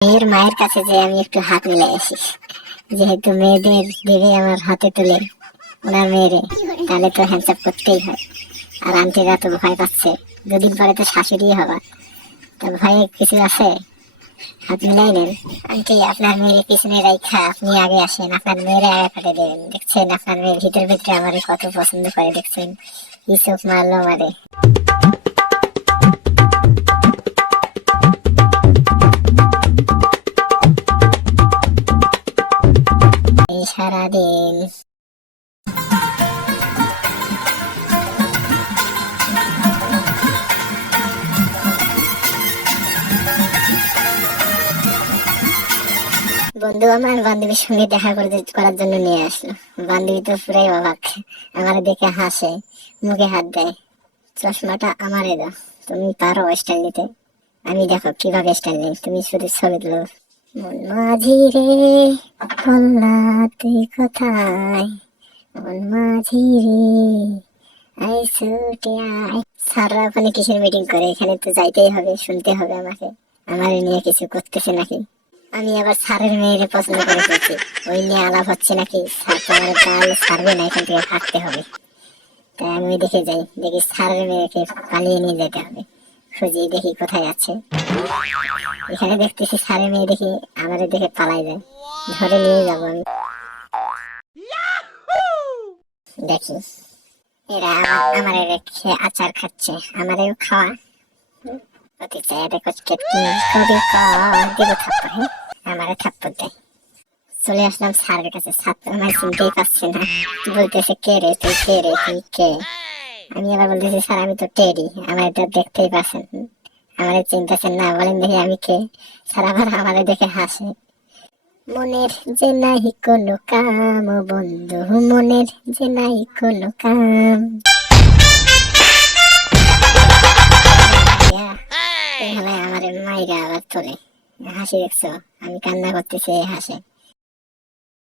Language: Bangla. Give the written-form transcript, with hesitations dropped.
মেয়ের মায়ের কাছে যে আমি একটু হাত মিলাই আসি, যেহেতু মেয়েদের দেবে আমার হাতে তুলে ওনার মেয়েরে, তাহলে তো হ্যান্ডসাপ করতেই হয়। আর আন্টিরা তো ভয় পাচ্ছে, দুদিন পরে তো শাশুড়ি হবা, তা ভয়ে কিছু আছে? হাত মিলাই নেন। আন্টি, আপনার মেয়ের পিছনে রাইখা আপনি আগে আসেন, আপনার মেয়েরে আগে পাঠিয়ে দেবেন। দেখছেন আপনার মেয়ের ভিতর ভিতরে আমারে কত পছন্দ করে, দেখছেন কি চোখ মারলো আমারে। এই সারাদিন বন্ধু আমার বান্ধবীর সঙ্গে দেখা করার জন্য নিয়ে আসলো। বান্ধবী তো পুরাই অবাক, আমার দেখে হাসে, মুখে হাত দেয়। চশমাটা আমারে দাও, তুমি পারো স্টাইল নিতে, আমি দেখো কিভাবে স্টাইল নিই, তুমি শুধু ছবি তুলো। মন মাঝি রে, বলনা তুই কোথায়, মন মাঝি রে, আই ছুটে আয়। স্যাররা ওখানে কিসের মিটিং করে, এখানে তো যাইতেই হবে, শুনতে হবে আমাকে। আমার নিয়ে কিছু করতেছে নাকি? আমি আবার স্যারের মেয়েরে পছন্দ করে ফেলছি, ওই নিয়ে আলাপ হচ্ছে নাকি? স্যার তো আমার কাল ছাড়বে না, এখান থেকে থাকতে হবে। তাই আমি দেখে যাই, দেখি স্যারের মেয়েকে পালিয়ে নিয়ে যেতে হবে। খুঁজি দেখি কোথায় আছে। এখানে দেখতেছি স্যারের মেয়ে, দেখি আমারে দেখে পালাই যায়, ধরে নিয়ে যাবো আমি। দেখি এরা আমারে রেখে আচার খাচ্ছে, আমারেও খাওয়া। অতি চাই দেখো কেটকি কবি দিব থাপ্পড়, হ্যাঁ আমারে থাপ্পড় দেয়। চলে আসলাম স্যারের কাছে, স্যার তো আমার চিনতেই পারছে না, বলতেছে কে রে তুই, কে রে তুই কে? আমি আবার বলতেছি স্যার আমি তো টেডি, আমার এটা দেখতেই পাচ্ছেন, আমারে চিনতেছেন না, বলেন দেখি আমি কে? স্যার আবার আমারে দেখে হাসে। মনের যে নাই কোনো কাম ও বন্ধু, মনের যে নাই কোনো কাম। এই হলে আমারে মাইরা আবার তোলে, হাসি দেখছো আমি কান্না করতেছি, হাসে।